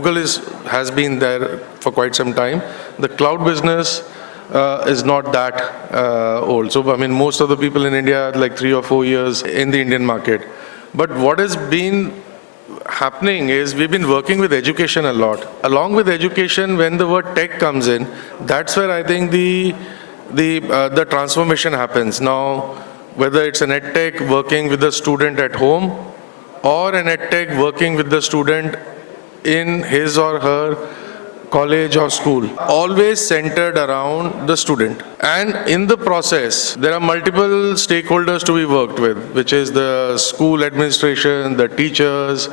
Google has been there for quite some time. The cloud business is not that old. So, I mean, most of the people in India are like 3 or 4 years in the Indian market. But what has been happening is we've been working with education a lot. Along with education, when the word tech comes in, that's where I think the transformation happens. Now, whether it's an edtech working with the student at home or an edtech working with the student in his or her college or school, always centered around the student. And in the process, there are multiple stakeholders to be worked with, which is the school administration, the teachers,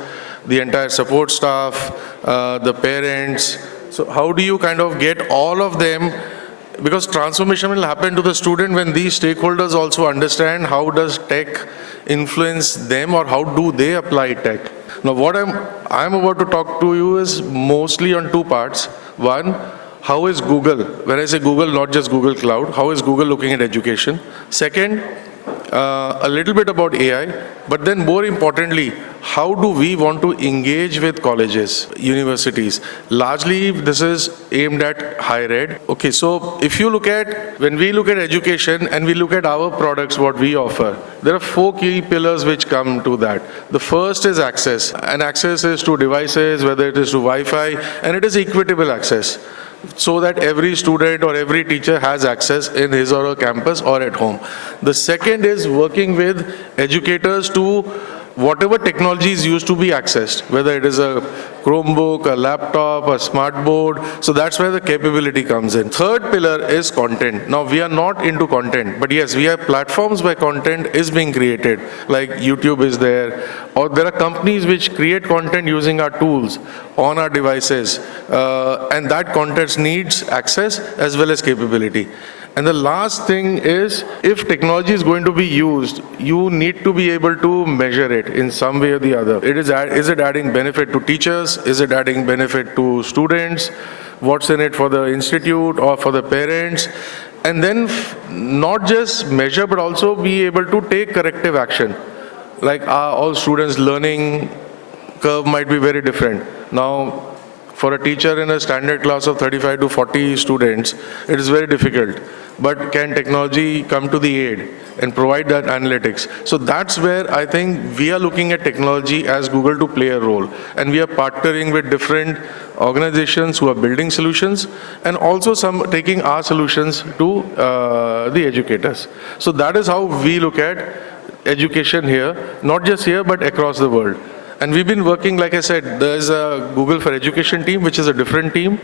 the entire support staff, the parents. So how do you kind of get all of them? Because transformation will happen to the student when these stakeholders also understand how does tech influence them or how do they apply tech. Now what I'm about to talk to you is mostly on two parts. One, how is Google, when I say Google, not just Google Cloud, how is Google looking at education? Second, a little bit about AI, but then more importantly, how do we want to engage with colleges, universities? Largely, this is aimed at higher ed. Okay, so if you look at, when we look at education and we look at our products, what we offer, there are 4 key pillars which come to that. The first is access, and access is to devices, whether it is to Wi-Fi, and it is equitable access, so that every student or every teacher has access in his or her campus or at home. The second is working with educators to whatever technologies used to be accessed, whether it is a Chromebook, a laptop, a smart board. So that's where the capability comes in. Third pillar is content. Now we are not into content, but yes, we have platforms where content is being created, like YouTube is there, or there are companies which create content using our tools on our devices, and that content needs access as well as capability. And the last thing is, if technology is going to be used, you need to be able to measure it in some way or the other. Is it adding benefit to teachers? Is it adding benefit to students? What's in it for the institute or for the parents? And then not just measure, but also be able to take corrective action. Like all students' learning curve might be very different. Now, for a teacher in a standard class of 35 to 40 students, it is very difficult. But can technology come to the aid and provide that analytics? So that's where I think we are looking at technology as Google to play a role. And we are partnering with different organizations who are building solutions and also some taking our solutions to the educators. So that is how we look at education here, not just here, but across the world. And we've been working, like I said, there's a Google for Education team, which is a different team,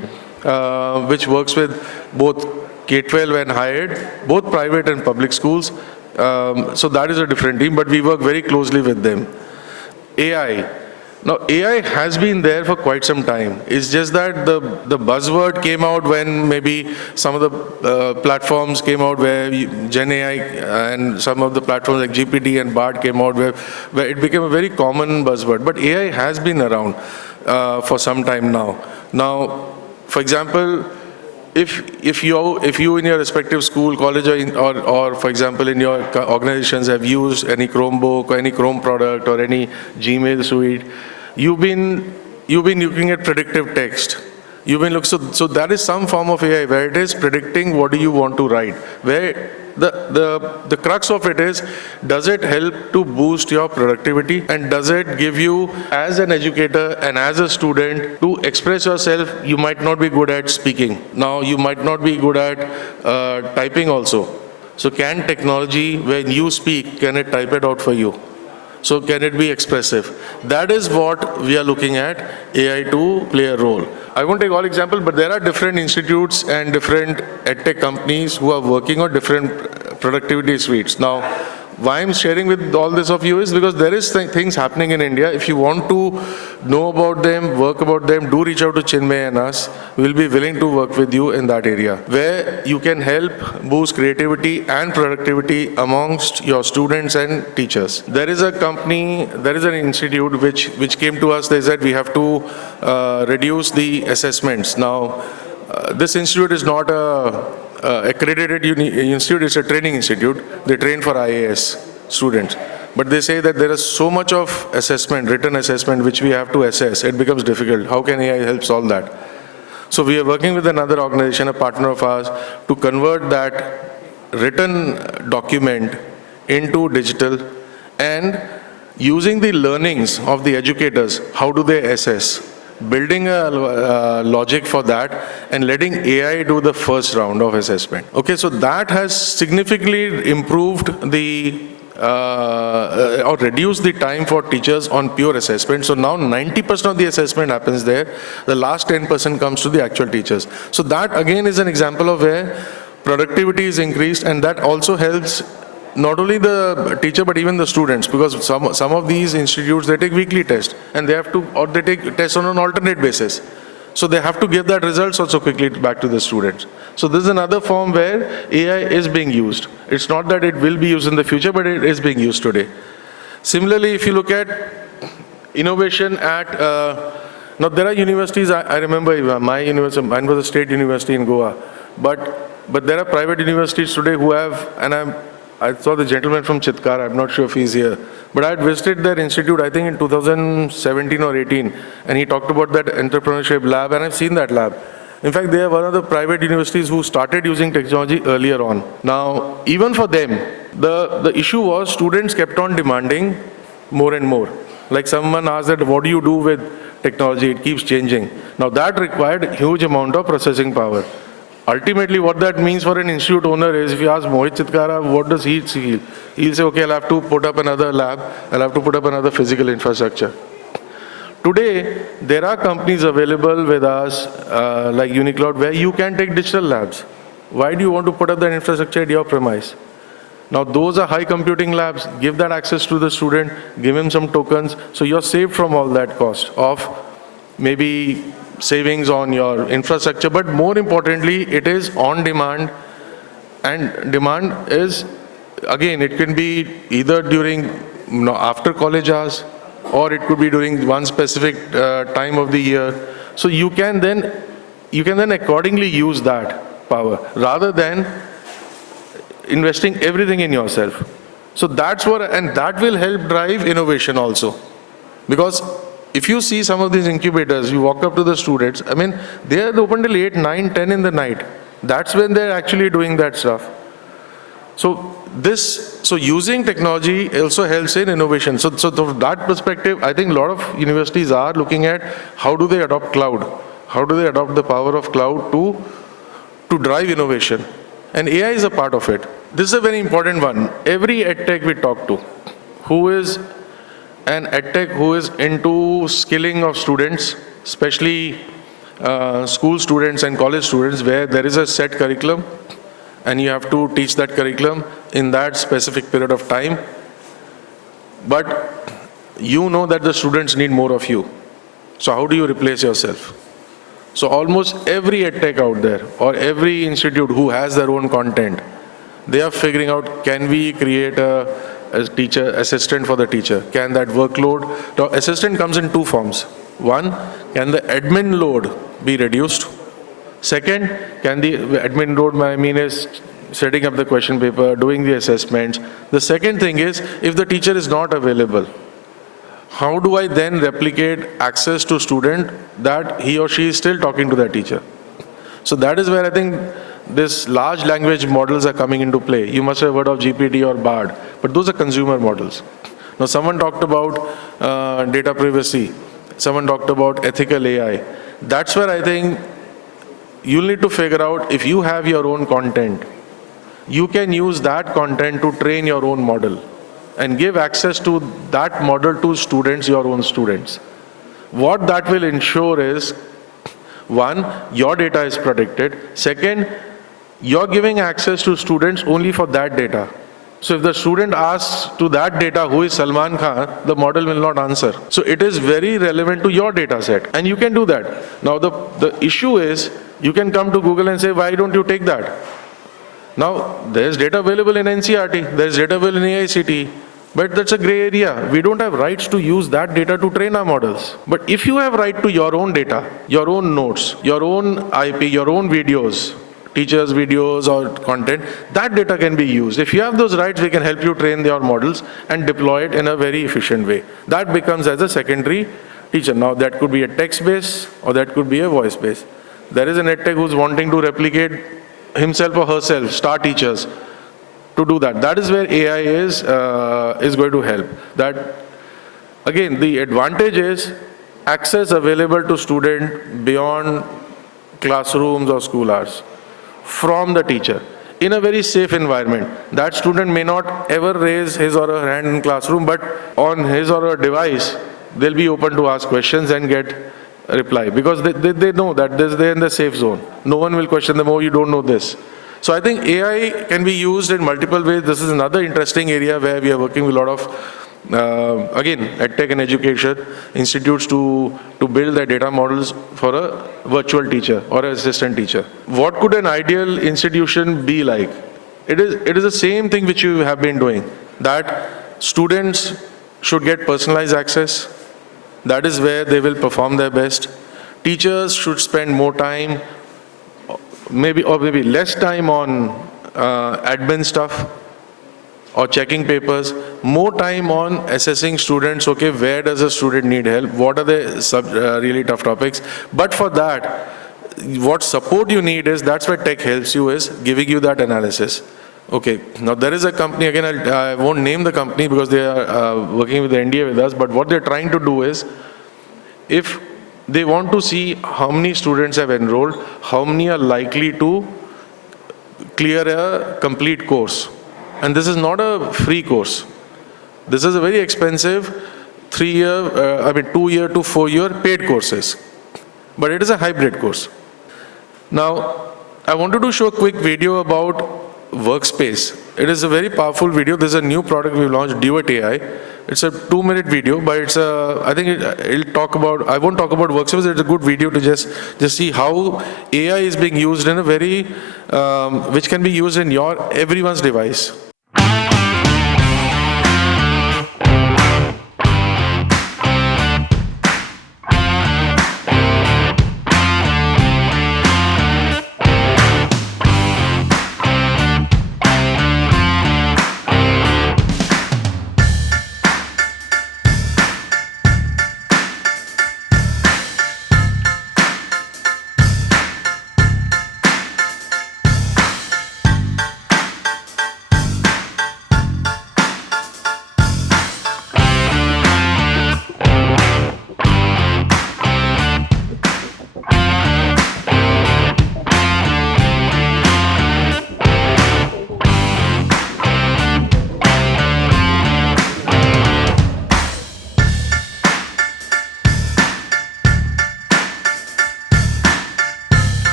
which works with both K-12 and higher ed, both private and public schools. So that is a different team, but we work very closely with them. AI. Now, AI has been there for quite some time. It's just that the buzzword came out when maybe some of the platforms came out where Gen AI and some of the platforms like GPT and BART came out where it became a very common buzzword. But AI has been around for some time now. Now, for example, if you in your respective school, college, or for example in your organizations have used any Chromebook or any Chrome product or any Gmail suite, you've been looking at predictive text. So that is some form of AI where it is predicting what do you want to write. Where the crux of it is, does it help to boost your productivity, and does it give you, as an educator and as a student, to express yourself? You might not be good at speaking. Now you might not be good at typing also. So can technology, when you speak, can it type it out for you? So can it be expressive? That is what we are looking at AI to play a role. I won't take all examples, but there are different institutes and different edtech companies who are working on different productivity suites. Now, why I'm sharing with all this of you is because there is things happening in India. If you want to know about them, work about them, do reach out to Chinmay and us. We'll be willing to work with you in that area, where you can help boost creativity and productivity amongst your students and teachers. There is a company, there is an institute which came to us. They said we have to reduce the assessments. Now, this institute is not a accredited institute, is a training institute. They train for IAS students. But they say that there is so much of assessment, written assessment, which we have to assess. It becomes difficult. How can AI help solve that? So we are working with another organization, a partner of ours, to convert that written document into digital, and using the learnings of the educators, how do they assess? Building a logic for that and letting AI do the first round of assessment. Okay, so that has significantly improved the or reduce the time for teachers on pure assessment. So now 90% of the assessment happens there. The last 10% comes to the actual teachers. So that again is an example of where productivity is increased, and that also helps not only the teacher but even the students, because some of these institutes, they take weekly tests and they have to, or they take tests on an alternate basis. So they have to give that results also quickly back to the students. So this is another form where AI is being used. It's not that it will be used in the future, but it is being used today. Similarly, if you look at innovation at, now there are universities, I remember my university, mine was a state university in Goa, but there are private universities today who have, and I saw the gentleman from Chitkara, I'm not sure if he's here, but I had visited their institute, I think in 2017 or 18, and he talked about that entrepreneurship lab, and I've seen that lab. In fact, they are one of the private universities who started using technology earlier on. Now, even for them, the issue was students kept on demanding more and more. Like someone asked that, what do you do with technology? It keeps changing. Now that required a huge amount of processing power. Ultimately, what that means for an institute owner is, if you ask Mohit Chitkara, what does he feel? He'll say, okay, I'll have to put up another lab, I'll have to put up another physical infrastructure. Today, there are companies available with us, like Unicloud, where you can take digital labs. Why do you want to put up that infrastructure at your premise? Now, those are high computing labs. Give that access to the student, give him some tokens, so you're saved from all that cost of maybe savings on your infrastructure, but more importantly, it is on demand, and demand is, again, it can be either during, after college hours, or it could be during one specific time of the year. So you can then accordingly use that power, rather than investing everything in yourself. So that's what, and that will help drive innovation also, because if you see some of these incubators, you walk up to the students, I mean, they are open till 8, 9, 10 in the night. That's when they're actually doing that stuff. So using technology also helps in innovation. So from that perspective, I think a lot of universities are looking at how do they adopt cloud? How do they adopt the power of cloud to drive innovation? And AI is a part of it. This is a very important one. Every edtech we talk to, who is an edtech who is into skilling of students, especially school students and college students, where there is a set curriculum and you have to teach that curriculum in that specific period of time. But you know that the students need more of you. So how do you replace yourself? So almost every edtech out there, or every institute who has their own content, they are figuring out, can we create a teacher assistant for the teacher? Can that workload? Now, assistant comes in two forms. One, can the admin load be reduced? Second, can the admin load, I mean, is setting up the question paper, doing the assessments. The second thing is, if the teacher is not available, how do I then replicate access to student that he or she is still talking to that teacher? So that is where I think this large language models are coming into play. You must have heard of GPT or BARD, but those are consumer models. Now, someone talked about data privacy. Someone talked about ethical AI. That's where I think you'll need to figure out, if you have your own content, you can use that content to train your own model and give access to that model to students, your own students. What that will ensure is, one, your data is protected. Second, you're giving access to students only for that data. So if the student asks to that data, who is Salman Khan, the model will not answer. So it is very relevant to your data set, and you can do that. Now the issue is, you can come to Google and say, why don't you take that? Now, there's data available in NCERT, there's data available in AICTE, but that's a gray area. We don't have rights to use that data to train our models. But if you have right to your own data, your own notes, your own IP, your own videos, teachers' videos or content, that data can be used. If you have those rights, we can help you train your models and deploy it in a very efficient way. That becomes as a secondary teacher. Now, that could be a text-based or that could be a voice-based. There is an edtech who's wanting to replicate himself or herself, star teachers, to do that. That is where AI is going to help. That, again, the advantage is access available to student beyond classrooms or school hours from the teacher in a very safe environment. That student may not ever raise his or her hand in classroom, but on his or her device, they'll be open to ask questions and get a reply, because they know that they're in the safe zone. No one will question them, oh, you don't know this. So I think AI can be used in multiple ways. This is another interesting area where we are working with a lot of, again, EdTech and education institutes to build their data models for a virtual teacher or an assistant teacher. What could an ideal institution be like? It is the same thing which you have been doing, that students should get personalized access. That is where they will perform their best. Teachers should spend more time, maybe less time on admin stuff or checking papers, more time on assessing students. Okay, where does a student need help? What are the really tough topics? But for that, what support you need is, that's where tech helps you, is giving you that analysis. Okay, now there is a company, again, I won't name the company because they are working with the NDA with us, but what they're trying to do is, if they want to see how many students have enrolled, how many are likely to clear a complete course. And this is not a free course. This is a very expensive 2-year to 4-year paid courses. But it is a hybrid course. Now, I wanted to show a quick video about Workspace. It is a very powerful video. There's a new product we launched, Duet AI. It's a 2-minute video, but it's I think it'll talk about, I won't talk about Workspace. It's a good video to just see how AI is being used in a very, which can be used in everyone's device.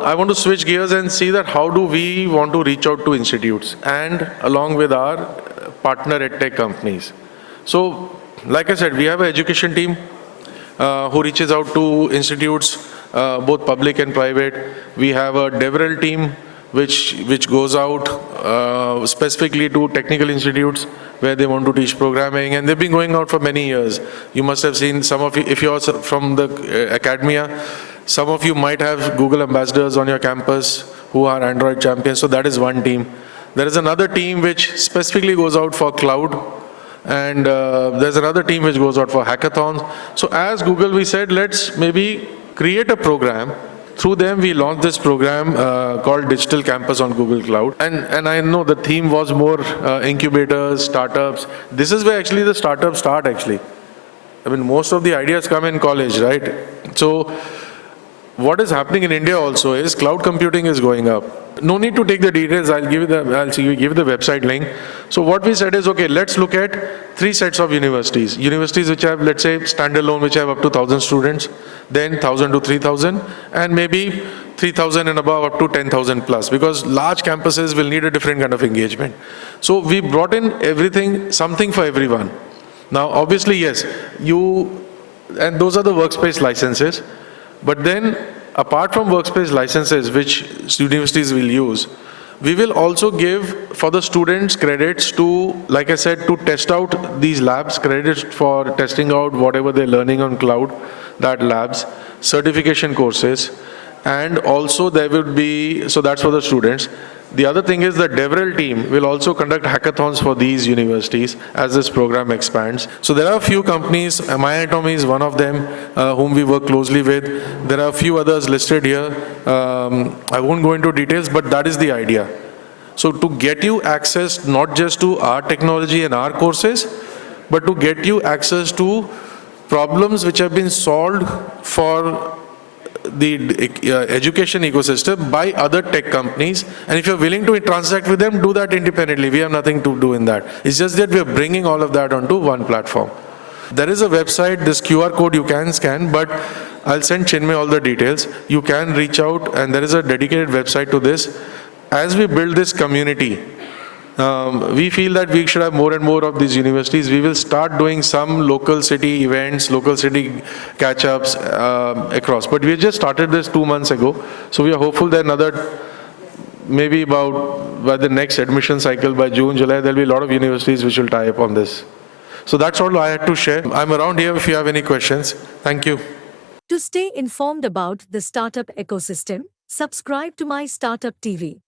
I want to switch gears and see that how do we want to reach out to institutes and along with our partner edtech companies. So, like I said, we have an education team who reaches out to institutes, both public and private. We have a DevRel team which goes out specifically to technical institutes where they want to teach programming, and they've been going out for many years. You must have seen some of you, if you're from the academia, some of you might have Google ambassadors on your campus who are Android champions, so that is one team. There is another team which specifically goes out for cloud, and there's another team which goes out for hackathons. So as Google, we said, let's maybe create a program through them, we launched this program called Digital Campus on Google Cloud. And I know the theme was more incubators, startups. This is where actually the startups start actually. I mean, most of the ideas come in college, right? So what is happening in India also is cloud computing is going up. No need to take the details. I'll give you the website link. So what we said is, okay, let's look at 3 sets of universities. Universities which have, let's say, standalone, which have up to 1,000 students, then 1,000 to 3,000, and maybe 3,000 and above up to 10,000 plus, because large campuses will need a different kind of engagement. So we brought in everything, something for everyone. Now, obviously, yes, and those are the workspace licenses. But then, apart from workspace licenses, which universities will use, we will also give for the students credits to, like I said, to test out these labs, credits for testing out whatever they're learning on cloud, that labs, certification courses, and also there would be, so that's for the students. The other thing is the DevRel team will also conduct hackathons for these universities as this program expands. So there are a few companies, MyAnatomy is one of them, whom we work closely with. There are a few others listed here. I won't go into details, but that is the idea. So to get you access not just to our technology and our courses, but to get you access to problems which have been solved for the education ecosystem by other tech companies, and if you're willing to transact with them, do that independently. We have nothing to do in that. It's just that we're bringing all of that onto one platform. There is a website, this QR code you can scan, but I'll send Chinmay all the details. You can reach out, and there is a dedicated website to this. As we build this community, we feel that we should have more and more of these universities. We will start doing some local city events, local city catch-ups across. But we just started this 2 months ago. So we are hopeful that maybe about by the next admission cycle, by June, July, there'll be a lot of universities which will tie up on this. So that's all I had to share. I'm around here if you have any questions. Thank you. To stay informed about the startup ecosystem, subscribe to My Startup TV.